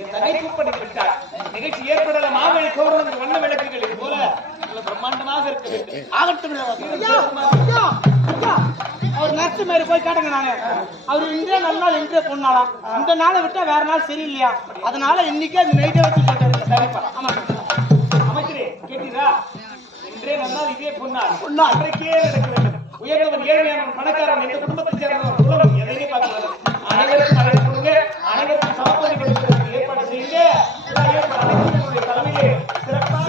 என் தகை கூப்பட்டு விட்டார். நிகழ்ச்சி ஏற்படல மாவிளை கௌரவ வண்ண விளக்குகள் இது போல பிரம்மாண்டமாக இருக்க வேண்டும். ஆகட்டும். அவர் நர்ஸ் மாதிரி போய் கேட்டுங்க. நானு அவரு இன்றே நல்ல நாள் இன்றே பொண்ணாலாம். இந்த நாளை விட்டா வேற நாள் சரியில்லையா, அதனால இன்னைக்கே அந்த நைட்டை வச்சு சொல்றாரு. சரிப்பா. ஆமா அமைச்சரே கேட்டீரா? இன்றே நன்னால் இதே பொன்னாள் அன்றைக்கே நடக்க வேண்டும். உயர்ந்தவன் ஏழ்மையானவன் பணக்காரன் எந்த குடும்பத்தை சேர்ந்தவன் குலம் எதையே பார்க்கிறது. அனைவருக்கும் அழைப்பு கொடுங்க. அனைவருக்கும் சமப்பணி கொடுப்பதற்கு ஏற்பாடு செய்யுங்க. அனைவருடைய தலைமையை சிறப்பாக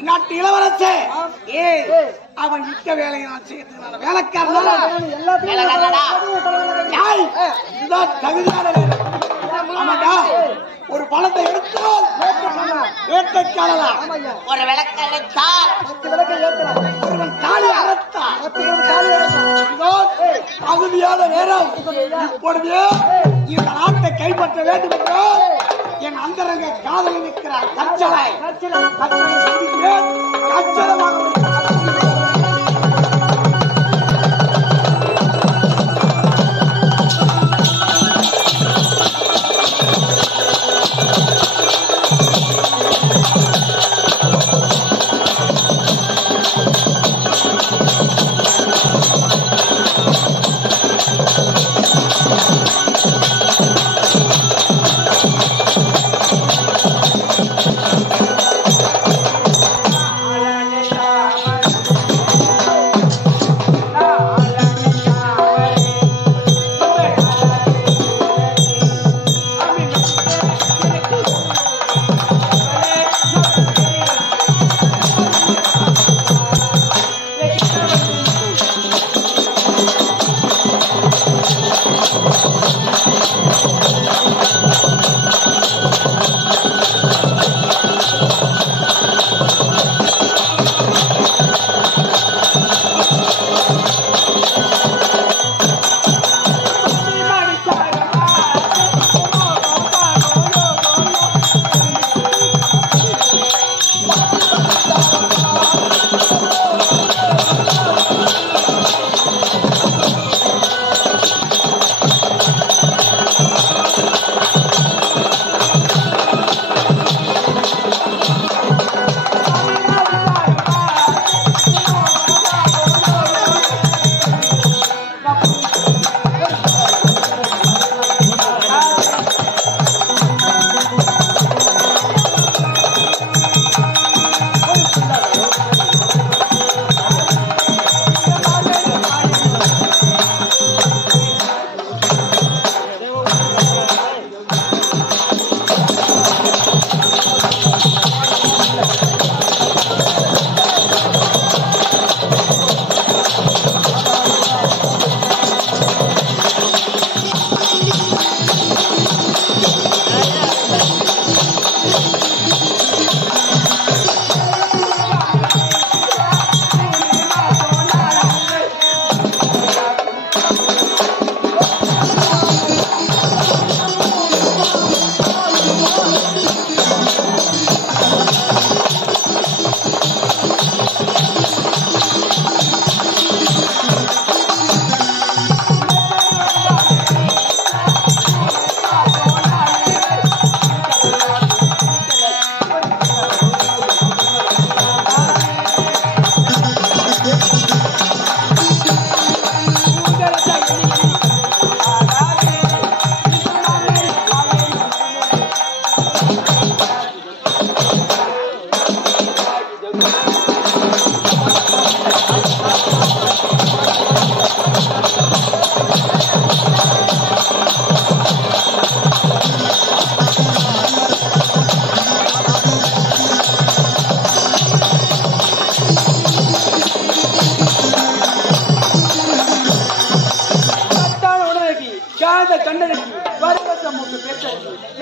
இந்நாட்டு இளவரசே, அவன் இட்ட வேலையை நான் செய்யறதுனால வேலைக்காரன் தகுதியான வேலை. ஒரு பழத்தை எடுத்தால் வேட்டைக்காரலாம், ஒரு விளக்கு அடைத்தால் ஒருவன் தாலி அறுத்தான் தகுதியான நேரம். இப்பொழுது இந்த நாட்டை கைப்பற்ற வேண்டும் என்றால் என் அந்தரங்க காதலில் இருக்கிறார் கச்சலை சந்திக்கிறேன். கச்சலமாக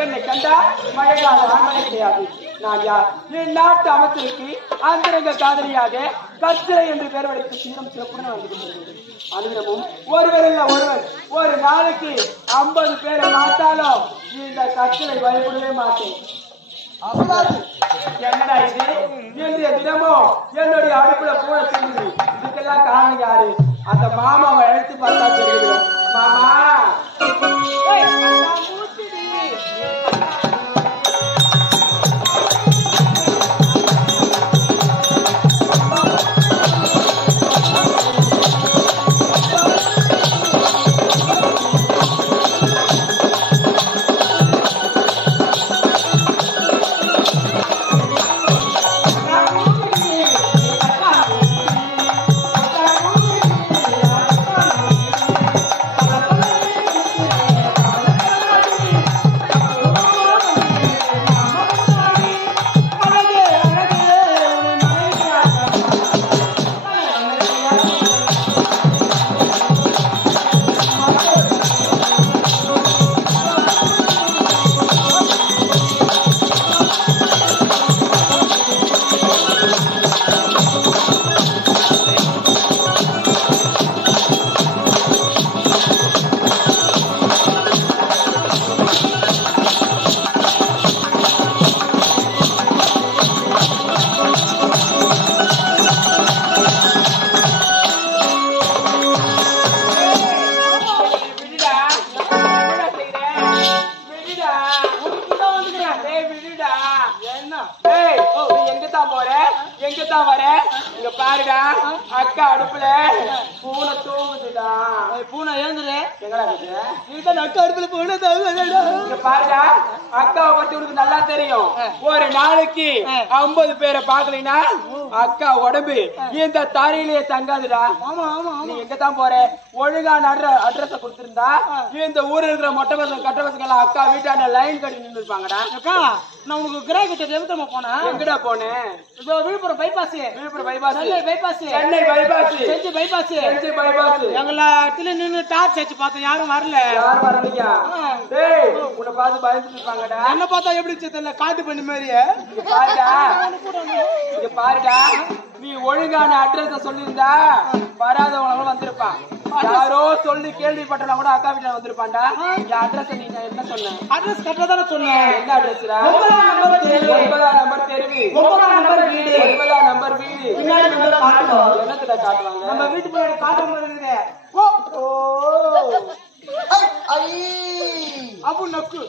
என்னை கண்டா மழைக்கால ஆண்மனை கிடையாது. நான் யார்? என் நாட்டு அமைச்சருக்கு அந்தரங்க காதலியாக கற்சிலை என்று பெயர் வைத்து சீரம் சிறப்புடன் வந்து கொண்டிருக்கிறது. அனுதினமும் ஒருவரில் ஒருவர் ஒரு நாளைக்கு 50 பேரை மாட்டாலும் இந்த கற்சிலை வழிபடவே மாட்டேன். என்னடா இது? இன்றைய தினமும் என்னுடைய அடுப்புல பூனை செஞ்சு இதுக்கெல்லாம் காரணம் யாரு? அந்த மாமாவை அழைத்து பார்த்தா தெரியுது. மாமா எங்கதான் போற எங்கதான் வர இங்க பாருடா அக்கா அடுப்புல பூனை தூங்குதுடா பூனை எழுந்துரு எங்கடா இருக்குது இதுதான் அக்கா அடுப்புல பூனை தூங்குதுடா. இங்க பாருடா அக்காவை பத்தி உனக்கு நல்லா தெரியும் ஒரு நாளைக்கு 50 பேரை பாக்கலைன்னா அக்கா உடம்பு இந்த தரையிலேயே தங்காதுடா ஆமா ஆமா நீ எங்கதான் போற ஒழுங்கான அட்ரஸ் கொடுத்திருந்தா இந்த ஊர்ல இருக்கிற மொட்டை பசங்க கட்ட பசங்க எல்லாம் அக்கா வீட்டாண்ட லைன் கட்டி நின்று இருப்பாங்கடா அக்கா நான் உனக்கு கிரா கிட்ட எதுத்தமா போனேன் எங்கடா போனேன் இதோ Villupuram bypass Villupuram bypass Chennai bypass Chennai bypass செஞ்சு பைபாஸ் சென்னை பைபாஸ் எங்கள இடத்துல நின்னு டார்ச் அடிச்சு பார்த்தோம் யாரும் வரல யார் வரலையா டேய் உன்னை பார்த்து பயந்துட்டு இருப்பாங்கடா என்ன பார்த்தா எப்படி தெரியல காட்டு பண்ணி மாதிரி இங்க பாருடா இங்க பாருடா நீ ஒழுங்கான அட்ரஸ் சொல்லியிருந்தா வராதவங்களும் வந்திருப்பான் யாரோ சொல்லி கேள்விப்பட்டவங்க கூட அக்கா வீட்டுல வந்திருப்பான்டா இந்த அட்ரஸ் நீ என்ன சொன்ன அட்ரஸ் கரெக்டா தானே சொன்னேன் என்ன அட்ரஸ்டா 9ஆம் நம்பர் தெரு 9ஆம் நம்பர் தெரு 9ஆம் நம்பர் வீடு 9ஆம் நம்பர் வீடு பின்னாடி வந்து காட்டுவோம் என்னத்துல காட்டுவாங்க நம்ம வீட்டு பின்னாடி காட்டுற மாதிரி இருக்குது ஓ அப்பு நக்கு